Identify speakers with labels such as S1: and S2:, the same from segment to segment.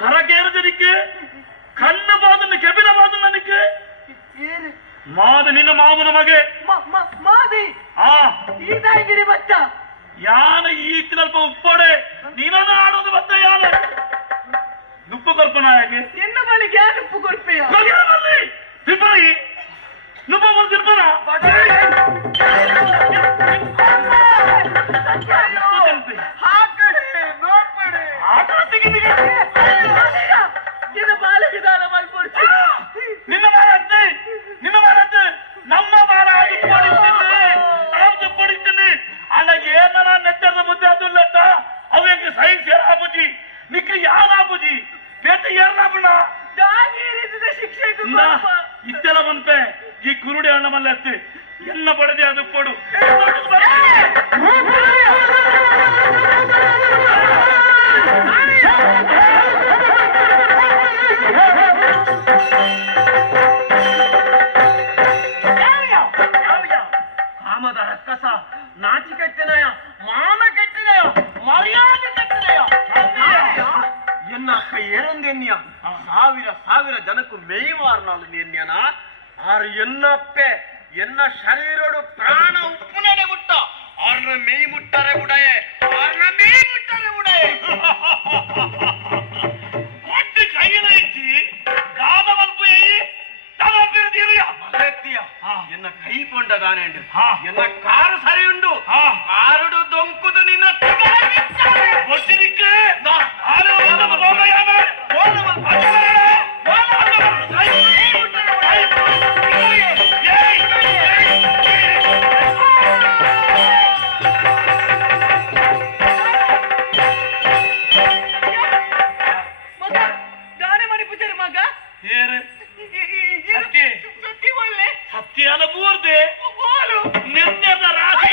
S1: யானையா சரக்கேறுதற்கு கண்ணு பாதுன்னு கெபில பாதுன்னு நினைக்கு
S2: ಏನು
S1: ಮಾದ ನಿನ್ನ ಮಾವನ ಮಗೆ
S2: ಮ- ಮ- ಮಾದಿ
S1: ಆ
S2: ಇದಾಗಿರಿ ಬಚ್ಚ
S1: ಯಾನ ಈಚಿನಲ್ಪ ಉಪ್ಪೊಡೆ ನೀನನ್ನು ಆಡೋದು ಬತ್ತ ಯಾನ ನುಪ್ಪು ಕಲ್ಪನಾಯಗೆ
S2: ಎನ್ನ ಬಳಿಗೆ ಯಾರು ಉಪ್ಪು ಕೊಡ್ಪೆಯ ಸಾವಿರ ಸಾವಿರ ಜನಕ್ಕೂ ಮೇಯ್ವಾರ್ನಾಳು ನೆನ್ಯನ ಆರು ಎನ್ನಪ್ಪೆ ಎನ್ನ ಶರೀರಡು ಪ್ರಾಣ ಉಪ್ಪು ನಡೆ ಮುಟ್ಟ ಅವ್ರನ್ನ ಮೇಯ್ ಮುಟ್ಟರೆ ಉಡಯೆ ಅವ್ರನ್ನ ಮೇಯ್ ಮುಟ್ಟರೆ ಉಡಯೆ
S1: ಒಟ್ಟು ಕೈಯಿನ ಇಚ್ಚಿ ದಾದ ಮಲ್ಪು ಏಯಿ ದಾದ ಮಲ್ಪಿರ್ತೀರಿಯ
S2: ಮಲೆತ್ತಿಯ
S1: ಹಾ.
S2: ಎನ್ನ ಕೈ ಕೊಂಡದಾನೆ ಉಂಡು
S1: ಹಾ.
S2: ಎನ್ನ
S1: ಸತ್ಯಾನ ಬೂರ್ದೆ
S2: ಓಲು.
S1: ನಿರ್ಣಯದ ರಾಶಿ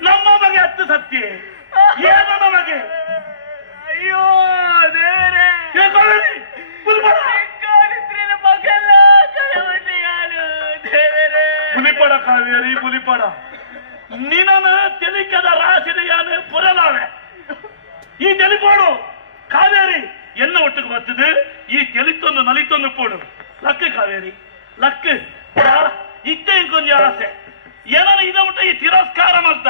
S1: ನಮ್ಮ ಮಗೆ ಹತ್ತು ಸತ್ಯ? ಏನು ನಮಗೆ.
S2: ಅಯ್ಯೋ ದೇರೆ
S1: ಏಕಾಗಲಿ ಪುಲಿಪಡ
S2: ಕಳವಟ್ಟಿ ಯಾರು ದೇವರೇ.
S1: ಪುಲಿಪಡ ಕಾವೇರಿ ಪುಲಿಪಡ ನಿನ್ನನು ತೆಲಿಕದ ರಾಶಿದ ಯಾನು ಈ ತೆಲಿಪೋಡು ಕಾವೇರಿ ಎನ್ನ ಒಟ್ಟಿಗೆ ಬರ್ತದೆ? ಈ ತೆಲಿತೊಂದು ನಲಿತೊಂದು ಪೋಡು ಲಕ್ಕ ಕಾವೇರಿ ಲಕ್ಕ ಇತ್ತೆ ಇಂಕೊಂದು ಆಸೆ ಏನನ ಇದ ಉಂಟ ಈ ತಿರಸ್ಕಾರ ಮಲ್ತ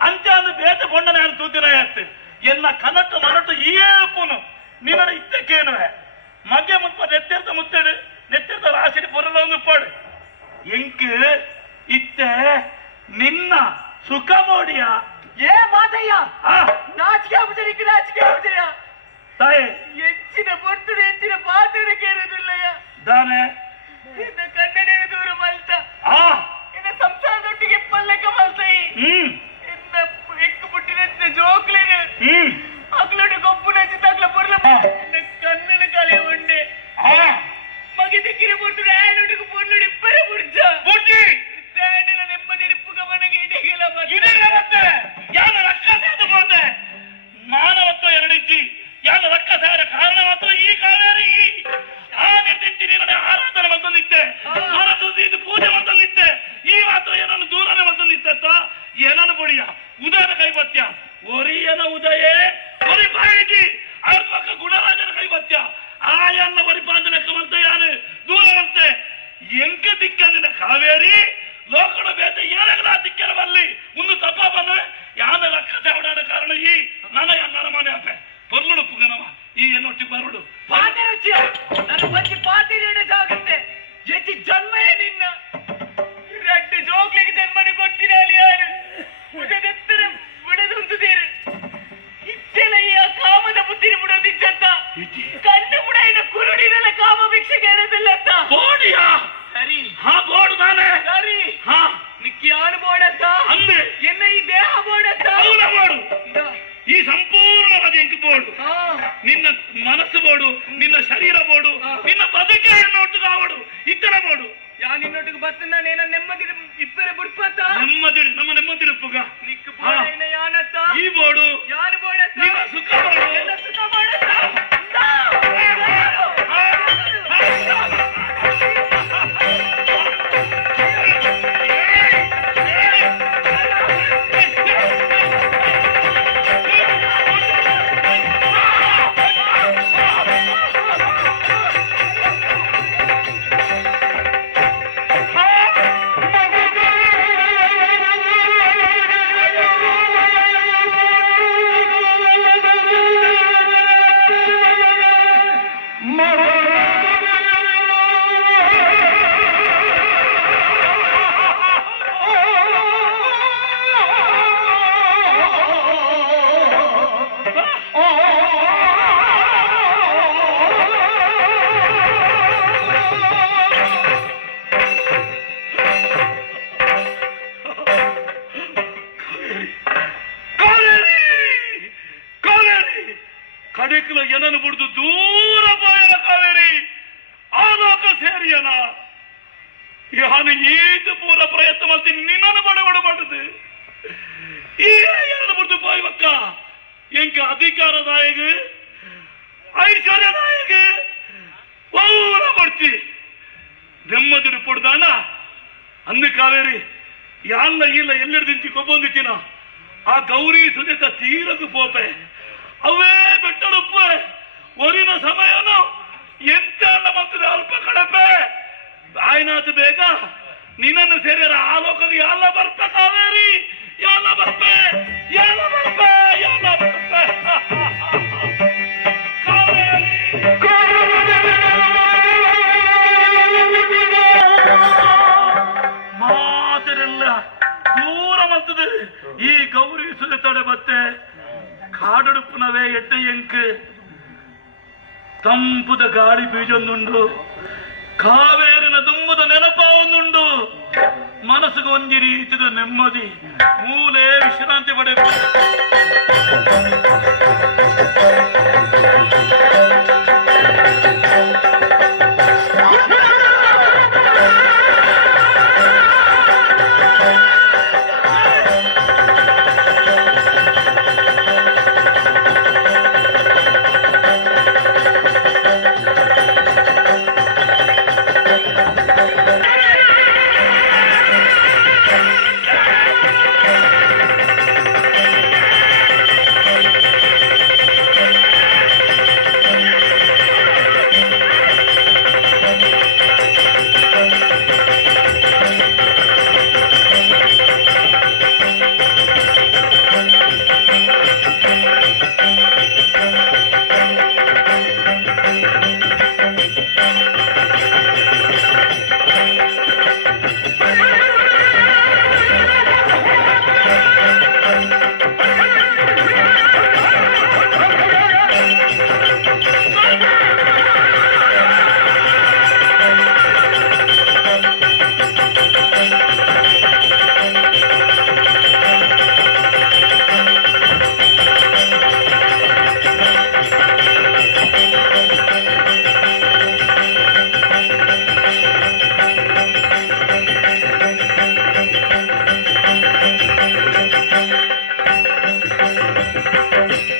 S1: ಅಂಚೆ ಅಂದು ಬೇತೆ ಕೊಂಡ ನಾನು ತೂತಿನ ಎತ್ತೆ ಎನ್ನ ಕನಟ್ಟು ಮನಟ್ಟು ಈ ಪುನು ನಿನ್ನ ಇತ್ತಕ್ಕೇನುವೆ ಮಗೆ ಮುಲ್ಪ ನೆತ್ತೆರ್ತ ಮುತ್ತಡು ನೆತ್ತೆರ್ತ ರಾಶಿಡಿ ಪುರಲ ಒಂದು ಪೋಡು ಎಂಕು ಇತ್ತೆ ನಿನ್ನ ಸುಖ ಮೋಡಿಯ
S2: ಏ ಮಾದಯ್ಯ
S1: ಆ
S2: ನಾಚಿಕೆ ಆಗ್ಬಿಟ್ಟೆ ನಾಚಿಕೆ ಆಗ್ಬಿಟ್ಟೆಯ
S1: ತಾಯಿ
S2: ಹೆಚ್ಚಿನ ಬರ್ತದೆ ಹೆಚ್ಚಿನ ಮಾತಾಡಕ್ಕೆ ಇರೋದಿಲ್ಲಯ್ಯ
S1: ದಾನೆ
S2: ಇನ್ನು ಕನ್ನಡ ದೂರ ಮಲ್ತ
S1: ಆ
S2: ಇನ್ನು ಸಂಸಾರದೊಟ್ಟಿಗೆ ಪಲ್ಲೆಕ್ಕ ಮಲ್ತೈ
S1: ಹ್ಮ್
S2: ಇನ್ನ ಎಕ್ಕು ಪುಟ್ಟಿನ ಜೋಕ್ಲೇನು
S1: ಹ್ಮ್ ಆಯನ್ನ ಒರಿಪಾಂದ ಲೆಕ್ಕ ಮಂತ ಯಾನು? ದೂರವಂತೆ. ಎಂಕ ದಿಕ್ಕಂದಿನ ಕಾವೇರಿ? ಲೋಕಡ ಬೇತೆ ಏನಾಗಲ ದಿಕ್ಕರ ಬಲ್ಲಿ ಒಂದು ತಪ್ಪ ಬಂದ ಯಾನ ಲಕ್ಕ ಚಾವಡಾಡ ಕಾರಣ ಈ ನನ್ನ ಯಾರ ಮನೆ ಅಂತೆ ಬರ್ಲುಡು ಪುಗನವ ಈ ಏನೊಟ್ಟಿ ಬರುಡು
S2: ನೆಮ್ಮದಿ ಯಾನು
S1: ಈದು ಪೂರ ಪ್ರಯತ್ನ ಮಾಡ್ತೀನಿ, ನಿನ್ನನ್ನು ಬಡಬಡ ಮಾಡುದು. ಎನನ್ನು ಬಿಡ್ದು ಪೋಯ್ವಕ್ಕ ಎಂಕ ಅಧಿಕಾರದಾಯಗ, ಐಶ್ವರ್ಯದಾಯಗ ಪೂರ ಕೊಡ್ತಿ ನೆಮ್ಮದಿರು ಪಡ್ದಾನ ಅಂದು ಕಾವೇರಿ ಯಾಲ್ಲ ಇಲ್ಲ ಎಲ್ಲೆಡ್ದಿಂಚಿ ಕೊಬ್ಬೊಂದಿತ್ತಿನ ಆ ಗೌರಿ ಸುಜಾತ ತೀರದು ಪೋಪೆ ಅವೇ ಬೆಟ್ಟಡುಪ್ಪೆ ಒರಿನ ಸಮಯನು ಎಂತ ಮತ್ತದ ಅಲ್ಪ ಕಡಪೆ ಆಯ್ನಾತು ಬೇಗ ನಿನ್ನನ್ನು ಸೇರ್ಯಾರ ಆ ಲೋಕಕ್ಕೆ ಎಲ್ಲ ಬರ್ತ ಕಾವೇರಿ? ಎಲ್ಲ ಬರ್ತೆ? ಎಲ್ಲ ಬರ್ತೆ? ಎಲ್ಲ ಬರ್ತೆ? ಈ ಗೌರಿ ಸುಲಿತಡೆ ಬತ್ತೆ ಕಾಡಡುಪ್ಪುನವೇ ಎಡ್ಡ ಎಂಕ್ ತಂಪುದ ಗಾಳಿ ಬೀಜೊಂದುಂಡು. ಕಾವೇರಿನ ದುಂಬದ ನೆನಪಾವನ್ನುಂಡು ಮನಸ್ಸಿಗೆ ಒಂಜಿ ರೀತಿಯ ನೆಮ್ಮದಿ ಮೂಲೆ ವಿಶ್ರಾಂತಿ ಪಡೆಯಬೇಕು.
S2: Thank you.